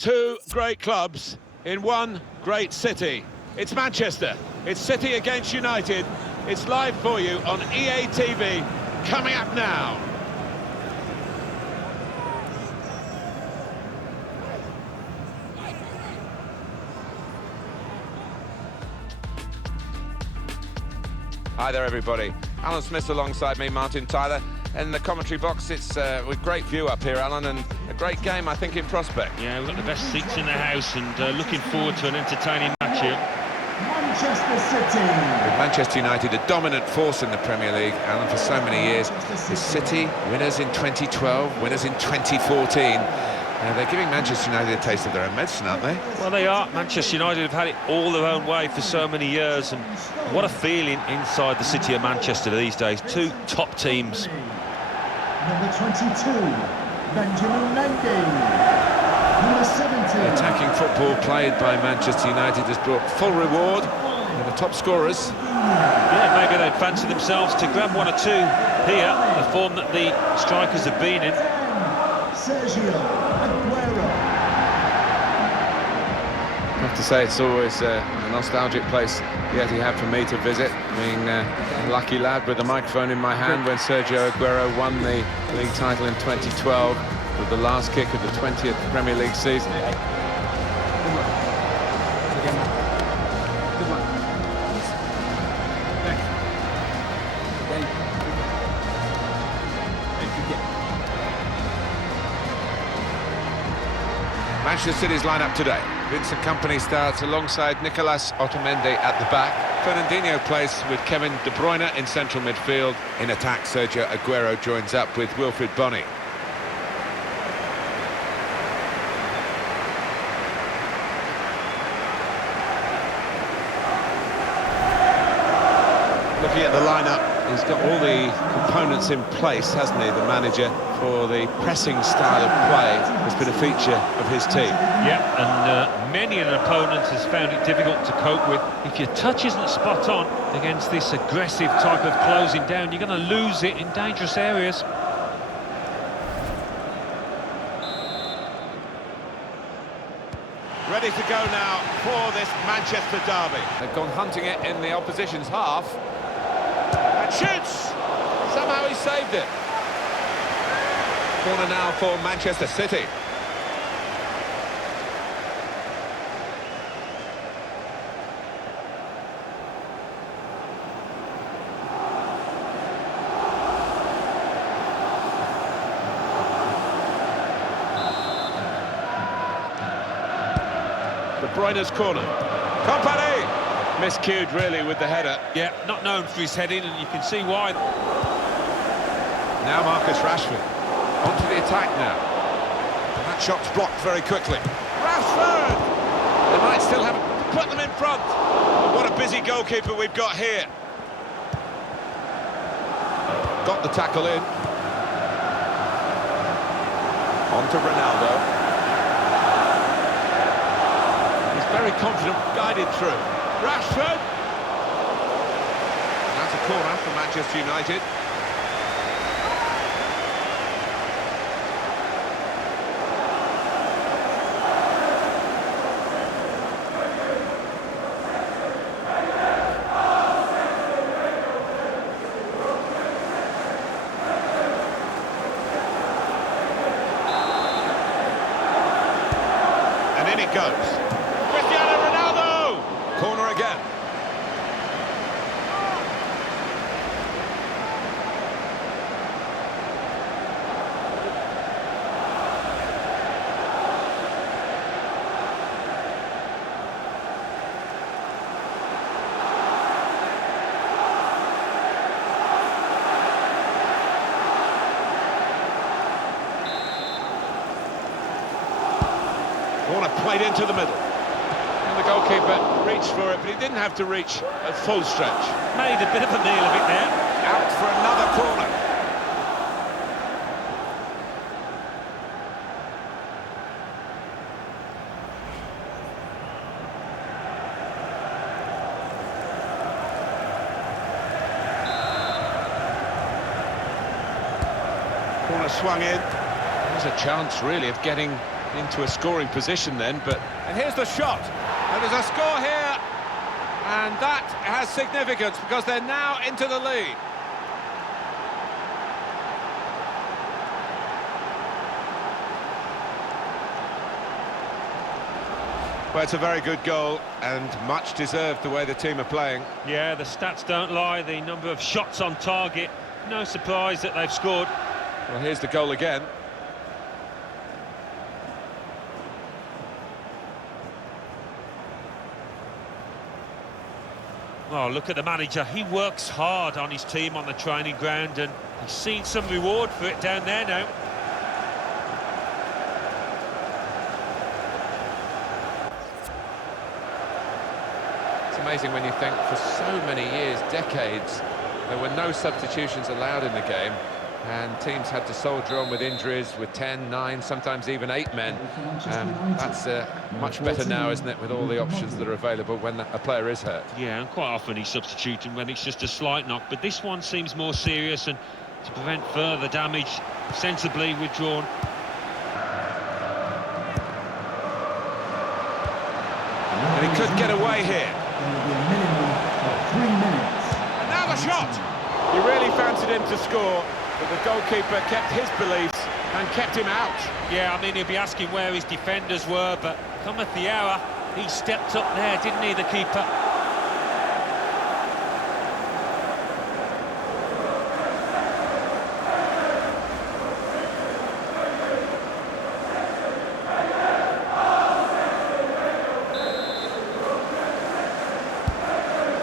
Two great clubs in one great city. It's Manchester. It's City against United. It's live for you on EA TV, coming up now. Hi there, everybody. Alan Smith alongside me, Martin Tyler. In the commentary box, it's with great view up here, Alan, and a great game, I think, in prospect. Yeah, we've got the best seats in the house, and looking forward to an entertaining match here. Manchester City. With Manchester United a dominant force in the Premier League, Alan, for so many years. The City, winners in 2012, winners in 2014. They're giving Manchester United a taste of their own medicine, aren't they? Well, they are. Manchester United have had it all their own way for so many years, and what a feeling inside the city of Manchester these days. Two top teams. Number 22, Benjamin Mendy. Number 17. The attacking football played by Manchester United has brought full reward. They're the top scorers. Yeah, maybe they'd fancy themselves to grab one or two here, the form that the strikers have been in. Sergio Aguero. I have to say, it's always a nostalgic place the Etihad for me to visit, being a lucky lad with a microphone in my hand when Sergio Aguero won the league title in 2012 with the last kick of the 20th Premier League season. Manchester City's lineup today. Vincent Kompany starts alongside Nicolas Otamendi at the back. Fernandinho plays with Kevin De Bruyne in central midfield. In attack, Sergio Aguero joins up with Wilfried Bony. Looking at the lineup, he's got all the components in place, hasn't he, the manager, for the pressing style of play has been a feature of his team. Yeah, and many an opponent has found it difficult to cope with. If your touch isn't spot on against this aggressive type of closing down, you're going to lose it in dangerous areas. Ready to go now for this Manchester derby. They've gone hunting it in the opposition's half. And shoots! Somehow he saved it. Corner now for Manchester City. De Bruyne's corner. Kompany! Miscued, really, with the header. Yeah, not known for his heading, and you can see why. Now Marcus Rashford. Onto the attack now. That shot's blocked very quickly. Rashford! They might still have to Put them in front. And what a busy goalkeeper we've got here. got the tackle in. On to Ronaldo. He's very confident, guided through. Rashford! That's a corner for Manchester United. And in it goes. Cristiano Ronaldo! Corner again. Corner played into the middle. And the goalkeeper reached for it, but he didn't have to reach at full stretch. Made a bit of a meal of it there. Out for another corner. Corner swung in. There's a chance, really, of getting into a scoring position then, but... And here's the shot, and there's a score here, and that has significance because they're now into the lead. Well, it's a very good goal and much deserved the way the team are playing. Yeah, the stats don't lie, the number of shots on target. No surprise that they've scored. Well, here's the goal again. Oh, look at the manager. He works hard on his team on the training ground, and he's seen some reward for it down there now. It's amazing when you think for so many years, decades, there were no substitutions allowed in the game, and teams had to soldier on with injuries with 10, 9, sometimes even 8 men. That's much better now, isn't it, with all the options that are available when a player is hurt. Yeah, and quite often he's substituting when it's just a slight knock, but this one seems more serious, and to prevent further damage, sensibly withdrawn. And he could get away here. There will be a minimum of 3 minutes. And now the shot! He really fancied him to score, but the goalkeeper kept his beliefs and kept him out. Yeah, I mean, he'll be asking where his defenders were, but cometh the hour, he stepped up there, didn't he, the keeper?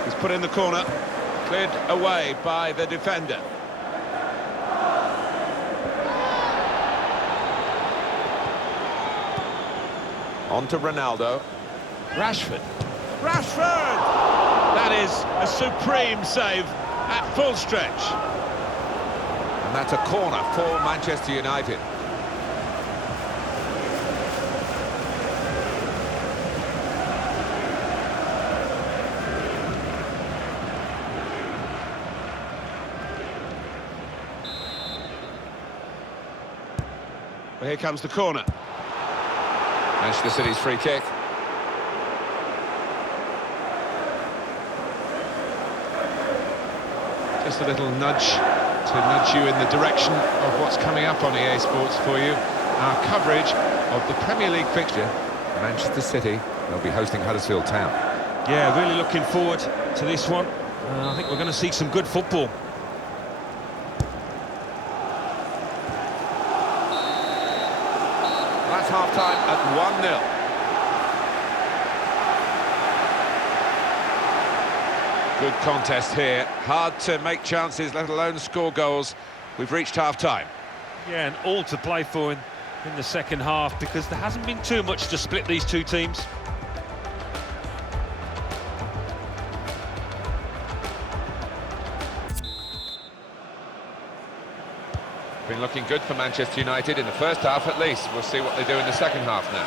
He's put in the corner, cleared away by the defender. On to Ronaldo. Rashford. Rashford! That is a supreme save at full stretch. And that's a corner for Manchester United. Well, here comes the corner. Manchester City's free kick. Just a little nudge to nudge you in the direction of what's coming up on EA Sports for you. Our coverage of the Premier League fixture. Manchester City, they'll be hosting Huddersfield Town. Yeah, really looking forward to this one. I think we're going to see some good football. That's half-time at 1-0. Good contest here. Hard to make chances, let alone score goals. We've reached half-time. Yeah, and all to play for in the second half, because there hasn't been too much to split these two teams. Been looking good for Manchester United in the first half at least. We'll see what they do in the second half now.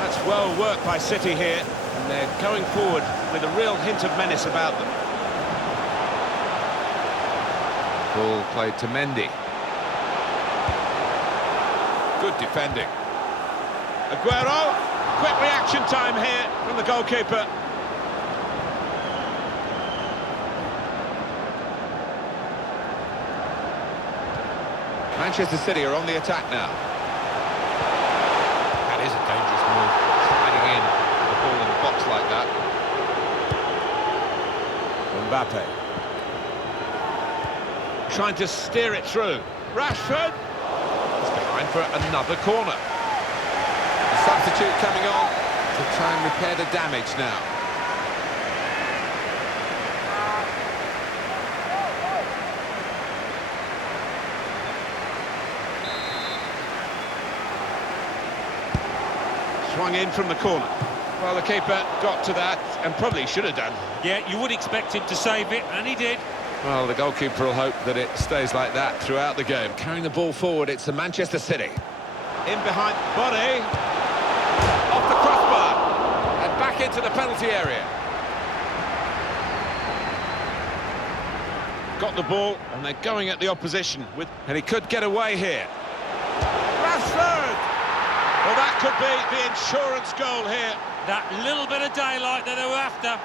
That's well worked by City here, and they're going forward with a real hint of menace about them. Ball played to Mendy. Good defending. Aguero, quick reaction time here from the goalkeeper. Manchester City are on the attack now. That is a dangerous move, sliding in with the ball in the box like that. Mbappe. Trying to steer it through. Rashford. He's behind for another corner. A substitute coming on to try and repair the damage now. Swung in from the corner. Well, the keeper got to that and probably should have done. Yeah, you would expect him to save it, and he did. Well, the goalkeeper will hope that it stays like that throughout the game. Carrying the ball forward, it's the Manchester City. In behind, body. Off the crossbar. And back into the penalty area. Got the ball, and they're going at the opposition. And he could get away here. Rashford! Well, that could be the insurance goal here. That little bit of daylight that they were after.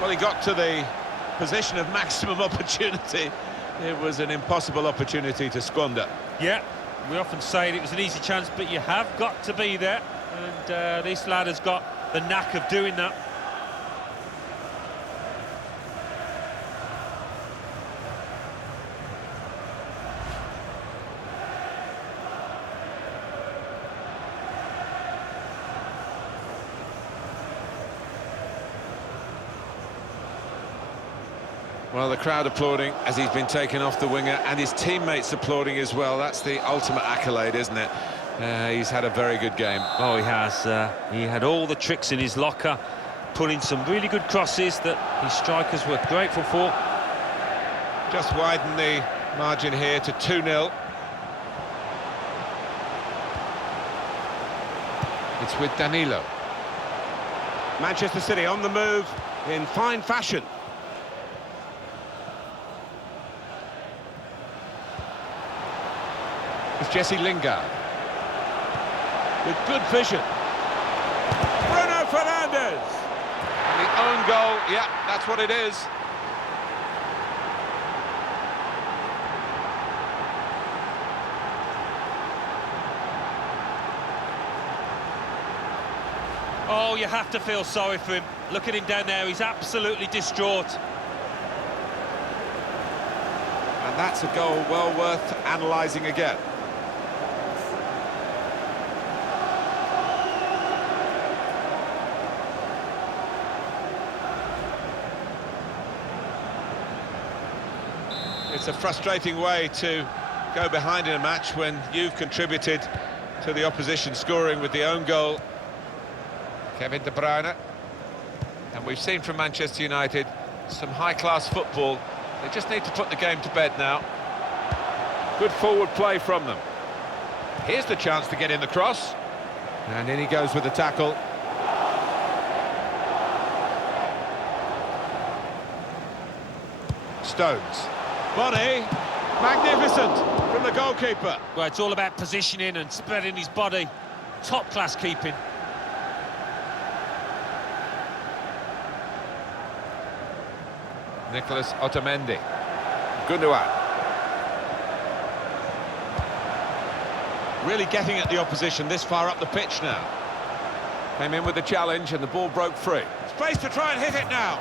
Well, he got to the position of maximum opportunity. It was an impossible opportunity to squander. Yeah, we often say it was an easy chance, but you have got to be there. And this lad has got the knack of doing that. Well, the crowd applauding as he's been taken off the winger, and his teammates applauding as well. That's the ultimate accolade, isn't it? He's had a very good game. Oh, he has. He had all the tricks in his locker, pulling some really good crosses that his strikers were grateful for. Just widen the margin here to 2-0. It's with Danilo. Manchester City on the move in fine fashion. It's Jesse Lingard. With good vision. Bruno Fernandes! And the own goal, yeah, that's what it is. Oh, you have to feel sorry for him. Look at him down there, he's absolutely distraught. And that's a goal well worth analysing again. It's a frustrating way to go behind in a match when you've contributed to the opposition scoring with the own goal. Kevin De Bruyne. And we've seen from Manchester United some high-class football. They just need to put the game to bed now. Good forward play from them. Here's the chance to get in the cross. And in he goes with the tackle. Stones. Body. Magnificent from the goalkeeper. Well, it's all about positioning and spreading his body. Top-class keeping. Nicolas Otamendi. Gundogan. Really getting at the opposition this far up the pitch now. Came in with the challenge and the ball broke free. Space to try and hit it now.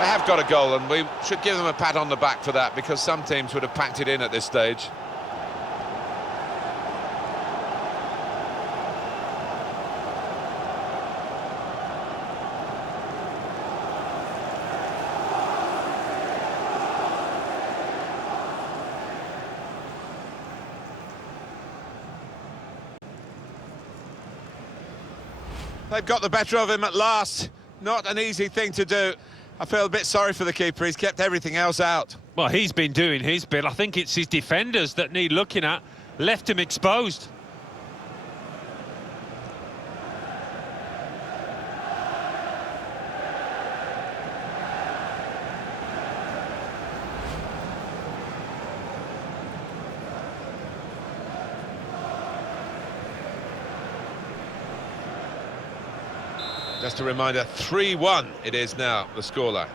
They have got a goal, and we should give them a pat on the back for that, because some teams would have packed it in at this stage. They've got the better of him at last. Not an easy thing to do. I feel a bit sorry for the keeper. He's kept everything else out. Well, he's been doing his bit. I think it's his defenders that need looking at. Left him exposed. Just a reminder, 3-1 it is now, the scoreline.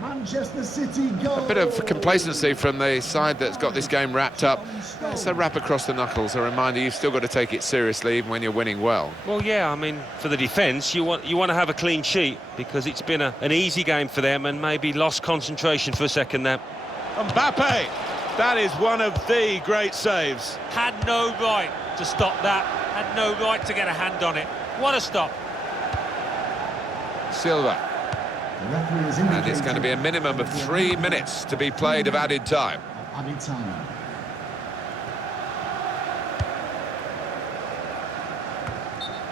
Manchester City goal. A bit of complacency from the side that's got this game wrapped up. It's a wrap across the knuckles, a reminder you've still got to take it seriously even when you're winning well. Well, yeah, I mean, for the defence, you want to have a clean sheet, because it's been an easy game for them and maybe lost concentration for a second there. Mbappe, that is one of the great saves. Had no right to stop that. Had no right to get a hand on it. What a stop. Silva. And it's going to be a minimum of 3 minutes to be played of added time. Added time.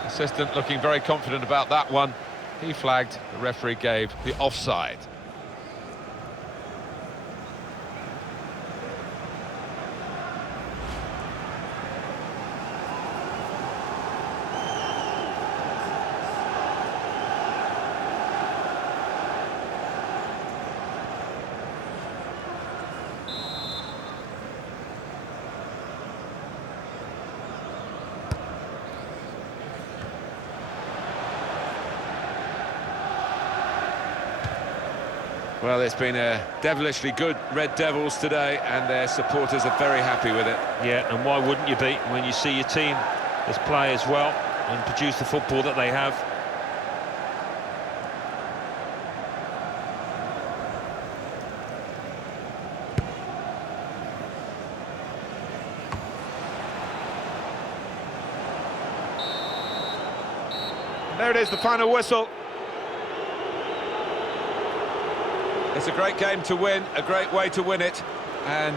Assistant looking very confident about that one. He flagged, the referee gave the offside. Well, it's been a devilishly good Red Devils today, and their supporters are very happy with it. Yeah, and why wouldn't you be when you see your team as play as well and produce the football that they have? There it is, the final whistle. It's a great game to win, a great way to win it, and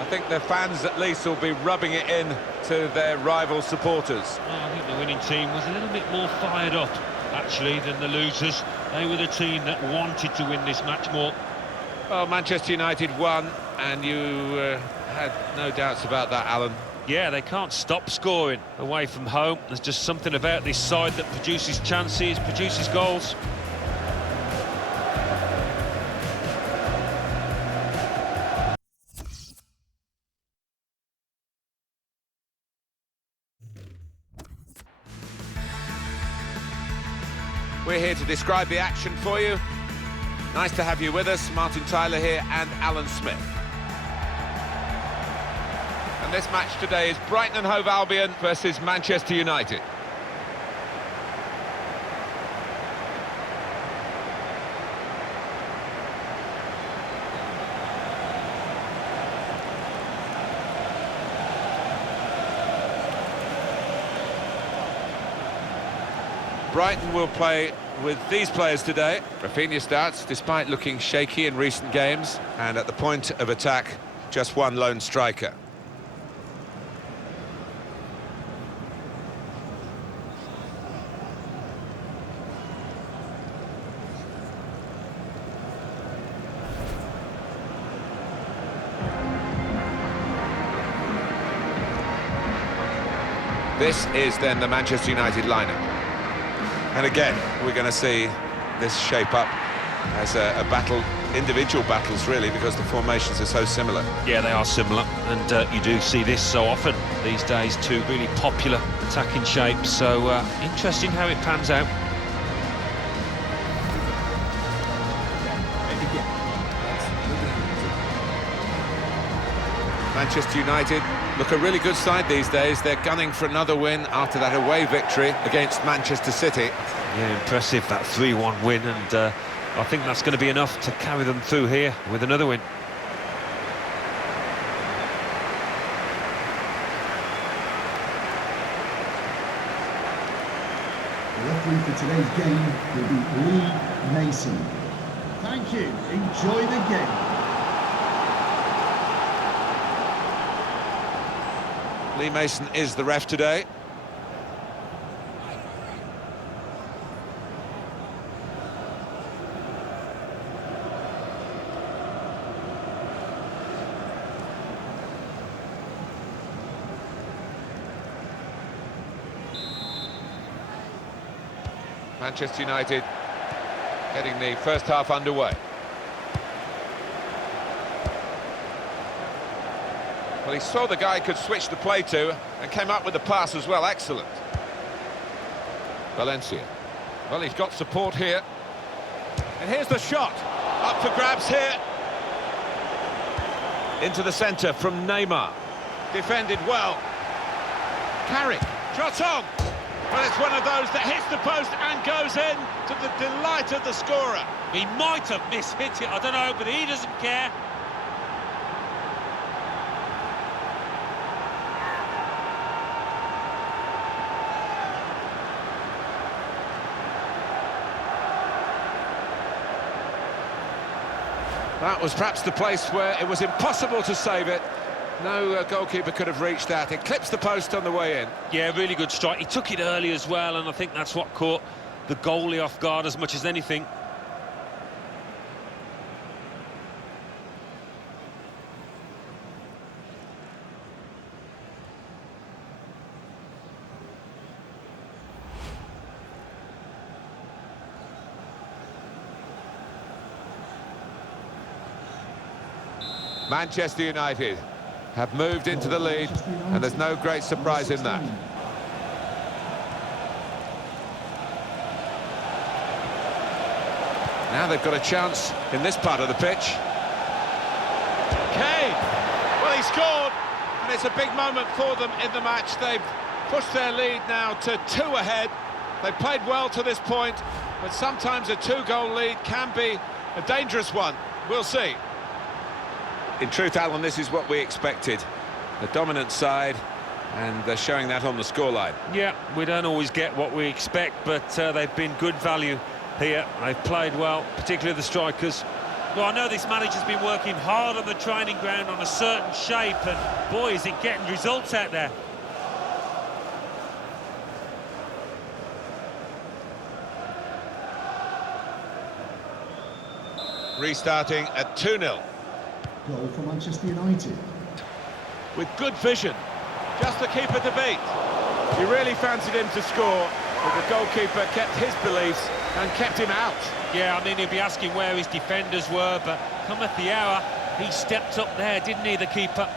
I think the fans at least will be rubbing it in to their rival supporters. Oh, I think the winning team was a little bit more fired up, actually, than the losers. They were the team that wanted to win this match more. Well, Manchester United won, and you had no doubts about that, Alan. Yeah, they can't stop scoring away from home. There's just something about this side that produces chances, produces goals. We're here to describe the action for you. Nice to have you with us. Martin Tyler here and Alan Smith. And this match today is Brighton and Hove Albion versus Manchester United. Brighton will play with these players today. Rafinha starts, despite looking shaky in recent games, and at the point of attack, just one lone striker. This is then the Manchester United lineup. And again, we're going to see this shape up as a battle, individual battles really, because the formations are so similar. Yeah, they are similar, and you do see this so often these days, two really popular attacking shapes, so interesting how it pans out. Manchester United look a really good side these days. They're gunning for another win after that away victory against Manchester City. Yeah, impressive, that 3-1 win, and I think that's going to be enough to carry them through here with another win. The referee for today's game will be Lee Mason. Thank you. Enjoy the game. Lee Mason is the ref today. Manchester United getting the first half underway. Well, he saw the guy could switch the play to and came up with the pass as well. Excellent. Valencia. Well, he's got support here. And here's the shot. Up for grabs here. Into the centre from Neymar. Defended well. Carrick. Shot on. Well, it's one of those that hits the post and goes in to the delight of the scorer. He might have mishit it, I don't know, but he doesn't care. That was perhaps the place where it was impossible to save it. No goalkeeper could have reached that. It clips the post on the way in. Yeah, really good strike. He took it early as well, and I think that's what caught the goalie off guard as much as anything. Manchester United have moved into the lead, and there's no great surprise in that. Now they've got a chance in this part of the pitch. Kane! Well, he scored, and it's a big moment for them in the match. They've pushed their lead now to 2 ahead. They've played well to this point, but sometimes a 2-goal lead can be a dangerous one. We'll see. In truth, Alan, this is what we expected. The dominant side, and they're showing that on the scoreline. Yeah, we don't always get what we expect, but they've been good value here. They've played well, particularly the strikers. Well, I know this manager's been working hard on the training ground on a certain shape, and boy, is it getting results out there. Restarting at 2-0. Goal for Manchester United. With good vision, just the keeper to beat. He really fancied him to score, but the goalkeeper kept his beliefs and kept him out. Yeah, I mean, he'll be asking where his defenders were, but cometh the hour, he stepped up there, didn't he, the keeper?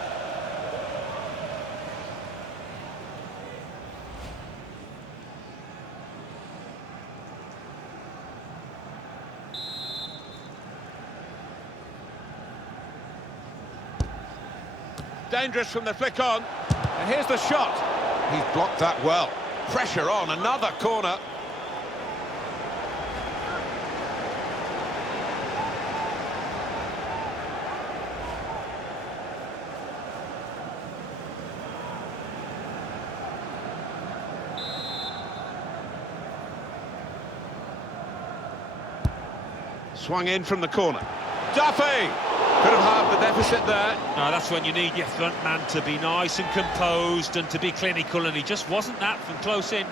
Dangerous from the flick on, and here's the shot. He's blocked that well. Pressure on, another corner. Swung in from the corner. Duffy! Could have halved the deficit there. No, that's when you need your front man to be nice and composed and to be clinical, and he just wasn't that from close in.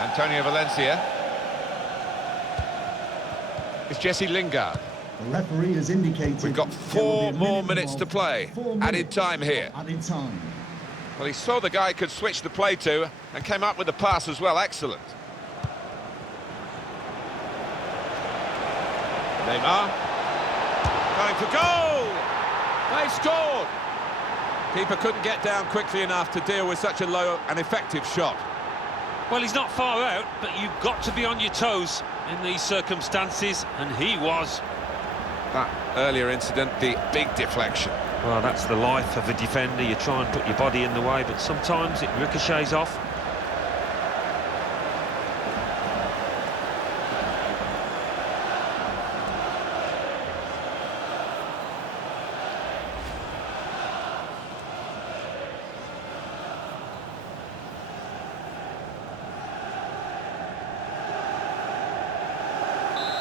Antonio Valencia. It's Jesse Lingard. The referee has indicated... We've got 4 more minutes to play. Added time here. Added time. Well, he saw the guy could switch the play to and came up with the pass as well. Excellent. Neymar. Going for goal! They scored! Keeper couldn't get down quickly enough to deal with such a low and effective shot. Well, he's not far out, but you've got to be on your toes in these circumstances, and he was. That earlier incident, the big deflection. Well, that's the life of a defender. You try and put your body in the way, but sometimes it ricochets off.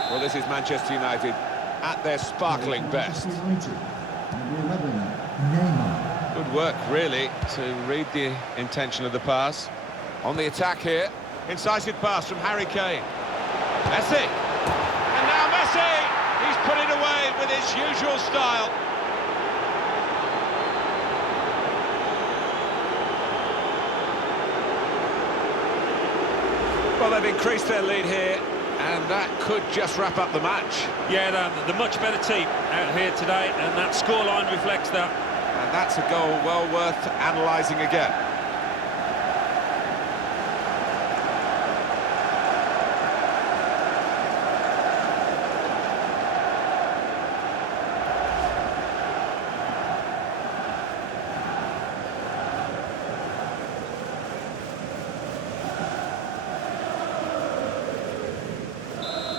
Well, this is Manchester United at their sparkling best. Manchester United, number 11, Neymar. Good work, really, to read the intention of the pass. On the attack here. Incisive pass from Harry Kane. Messi. And now Messi! He's put it away with his usual style. Well, they've increased their lead here, and that could just wrap up the match. Yeah, the much better team out here today, and that scoreline reflects that. And that's a goal well worth analysing again.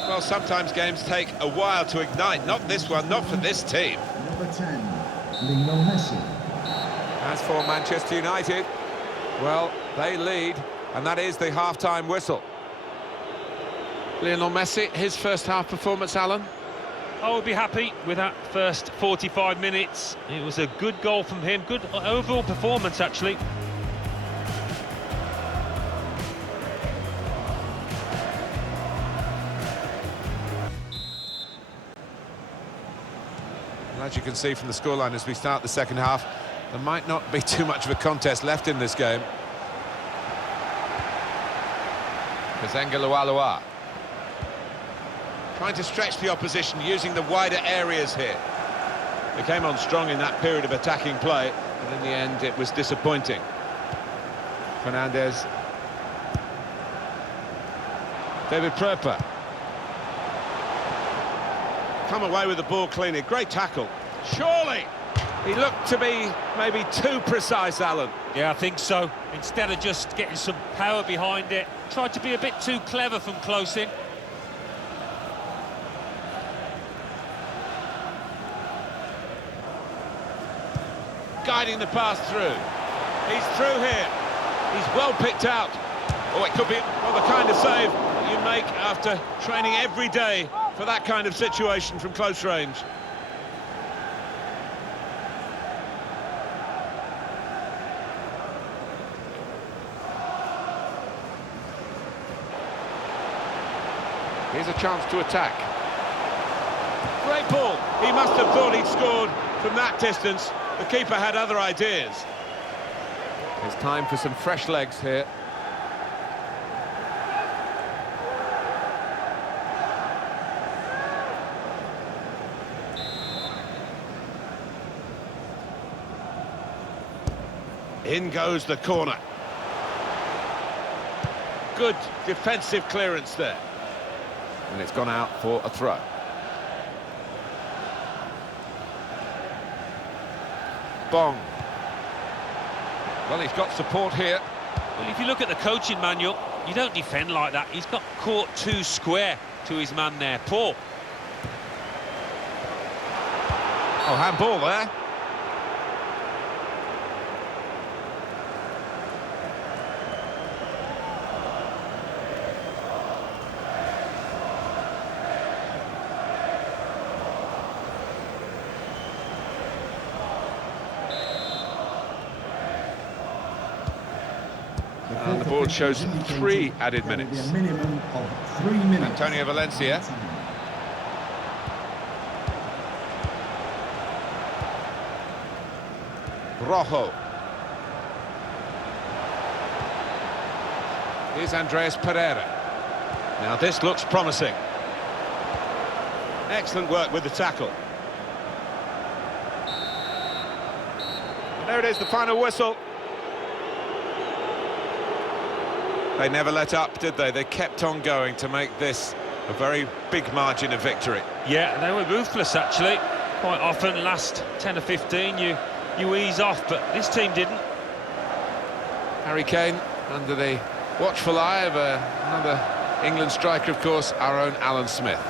Well, sometimes games take a while to ignite. Not this one, not for this team. Number 10, Lionel Messi. As for Manchester United, well, they lead, and that is the half-time whistle. Lionel Messi, his first half performance, Alan? I would be happy with that first 45 minutes. It was a good goal from him, good overall performance, actually. Well, as you can see from the scoreline as we start the second half, there might not be too much of a contest left in this game. Kazenga Lualua. Trying to stretch the opposition using the wider areas here. They came on strong in that period of attacking play, but in the end it was disappointing. Fernandez. David Pröper. Come away with the ball cleanly. Great tackle. Surely! He looked to be maybe too precise, Alan. Yeah, I think so. Instead of just getting some power behind it, tried to be a bit too clever from close in. Guiding the pass through. He's through here. He's well picked out. Oh, it could be the kind of save that you make after training every day for that kind of situation from close range. Here's a chance to attack. Great ball. He must have thought he'd scored from that distance. The keeper had other ideas. It's time for some fresh legs here. In goes the corner. Good defensive clearance there. And it's gone out for a throw. Bong. Well, he's got support here. Well, if you look at the coaching manual, you don't defend like that. He's got caught too square to his man there. Poor. Oh, handball there. And the board shows 3 added minutes. A minimum of 3 minutes. Antonio Valencia. Rojo. Here's Andreas Pereira. Now this looks promising. Excellent work with the tackle. And there it is, the final whistle. They never let up, did they? They kept on going to make this a very big margin of victory. Yeah, they were ruthless, actually. Quite often, last 10 or 15, you ease off, but this team didn't. Harry Kane under the watchful eye of another England striker, of course, our own Alan Smith.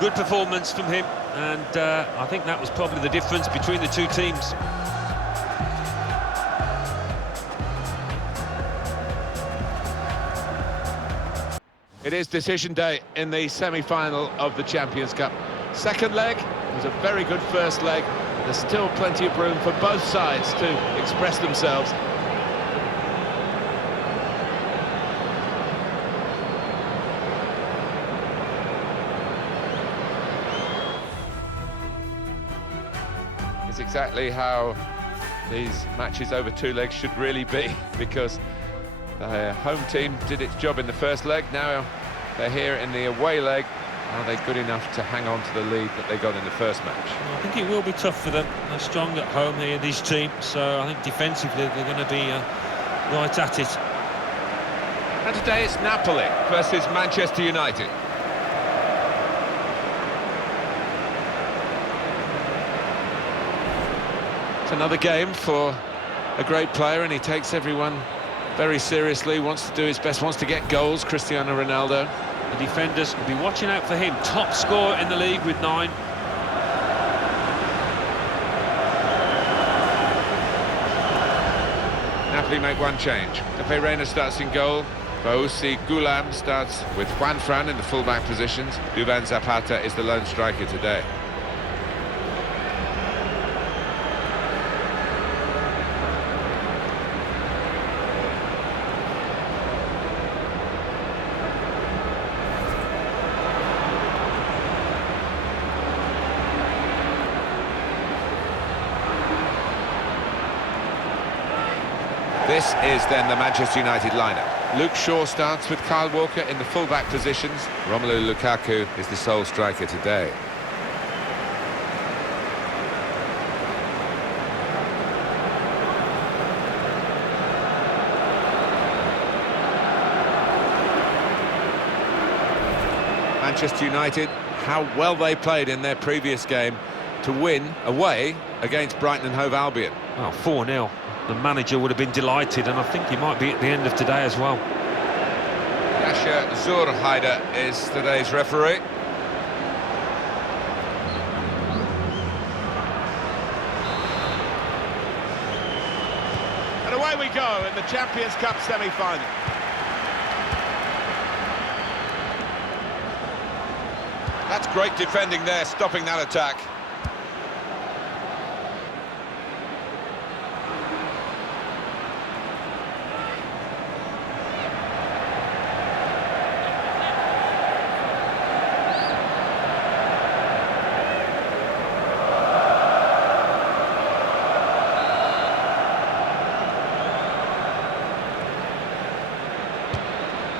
Good performance from him, and I think that was probably the difference between the two teams. It is decision day in the semi-final of the Champions Cup. Second leg was a very good first leg. There's still plenty of room for both sides to express themselves. It's exactly how these matches over 2 legs should really be, because the home team did its job in the first leg. Now they're here in the away leg. Are they good enough to hang on to the lead that they got in the first match? I think it will be tough for them. They're strong at home here, these teams, so I think defensively they're going to be right at it. And today it's Napoli versus Manchester United. It's another game for a great player, and he takes everyone very seriously, wants to do his best, wants to get goals, Cristiano Ronaldo. The defenders will be watching out for him. Top scorer in the league with 9. Napoli make one change. Pepe Reina starts in goal. Baussi Gulam starts with Juan Fran in the full-back positions. Duvan Zapata is the lone striker today. This is then the Manchester United lineup. Luke Shaw starts with Kyle Walker in the full-back positions. Romelu Lukaku is the sole striker today. Manchester United, how well they played in their previous game to win away against Brighton and Hove Albion. Well, 4-0. The manager would have been delighted, and I think he might be at the end of today as well. Yasha Zurhaider is today's referee. And away we go in the Champions Cup semi-final. That's great defending there, stopping that attack.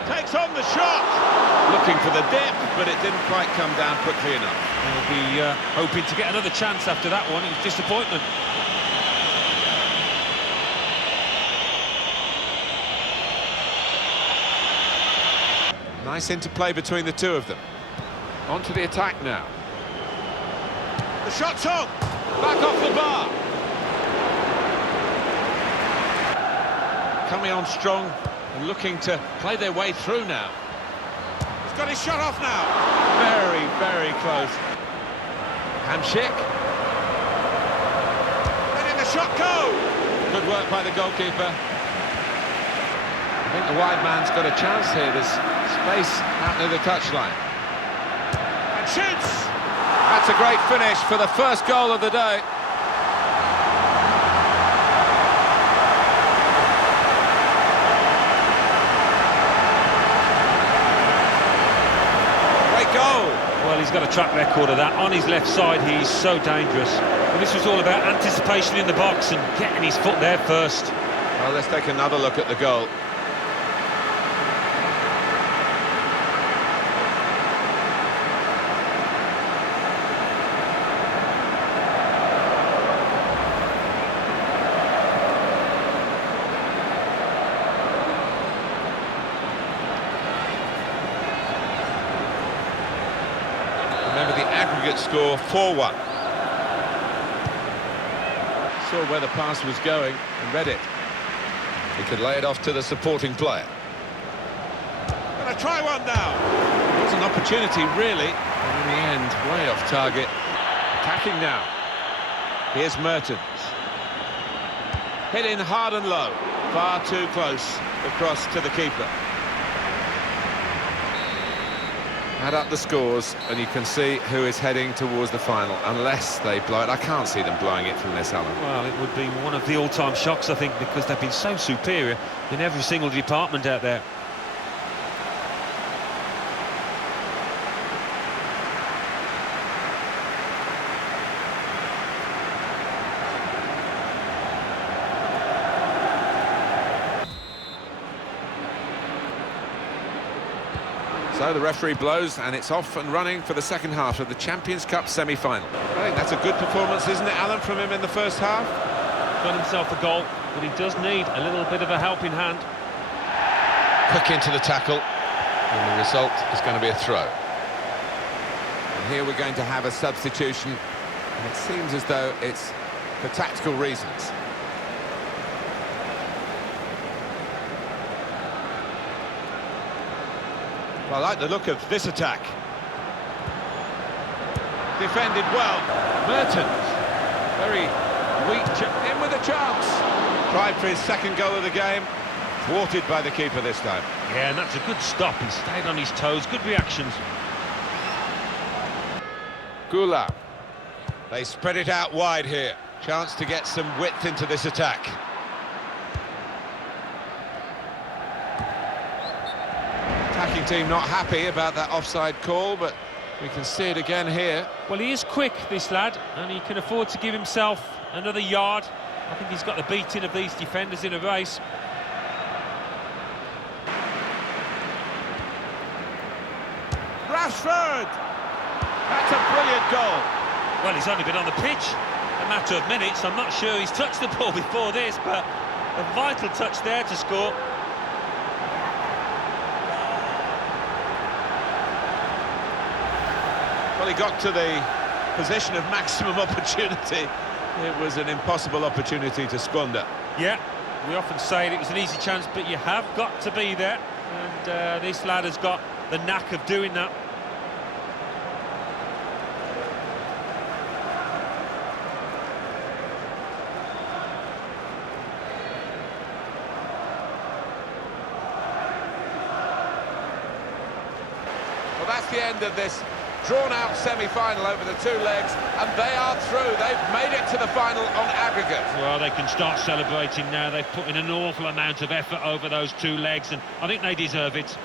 Takes on the shot. Looking for the dip, but it didn't quite come down quickly enough. He'll be hoping to get another chance after that one. It was disappointment. Nice interplay between the two of them. On to the attack now. The shot's on. Back off the bar. Coming on strong and looking to play their way through now. He's got his shot off now. Very, very close. Hamsik. Letting the shot go. Good work by the goalkeeper. I think the wide man's got a chance here. There's space out near the touchline. And shoots. That's a great finish for the first goal of the day. Great goal. Well, he's got a track record of that. On his left side, he's so dangerous. And this was all about anticipation in the box and getting his foot there first. Well, let's take another look at the goal. Remember the aggregate score, 4-1. Saw where the pass was going and read it. He could lay it off to the supporting player. Gonna try one now. It was an opportunity, really. And in the end, way off target. Attacking now. Here's Mertens. Hit in hard and low. Far too close across to the keeper. Add up the scores and you can see who is heading towards the final, unless they blow it. I can't see them blowing it from this, Alan. Well, it would be one of the all-time shocks, I think, because they've been so superior in every single department out there. So the referee blows and it's off and running for the second half of the Champions Cup semi-final. I think that's a good performance, isn't it, Alan, from him in the first half? Got himself a goal, but he does need a little bit of a helping hand. Quick into the tackle, and the result is going to be a throw. And here we're going to have a substitution, and it seems as though it's for tactical reasons. Well, I like the look of this attack. Defended well. Mertens. Very weak. In with a chance. Tried for his second goal of the game. Thwarted by the keeper this time. Yeah, and that's a good stop. He stayed on his toes. Good reactions. Gula. They spread it out wide here. Chance to get some width into this attack. Attacking team not happy about that offside call, but we can see it again here. Well, he is quick, this lad, and he can afford to give himself another yard. I think he's got the beating of these defenders in a race. Rashford! That's a brilliant goal. Well, he's only been on the pitch a matter of minutes. I'm not sure he's touched the ball before this, but a vital touch there to score. Well, he got to the position of maximum opportunity. It was an impossible opportunity to squander. Yeah, we often say it was an easy chance, but you have got to be there. And this lad has got the knack of doing that. Well, that's the end of this drawn-out semi-final over the two legs, and they are through. They've made it to the final on aggregate. Well, they can start celebrating now. They've put in an awful amount of effort over those two legs, and I think they deserve it.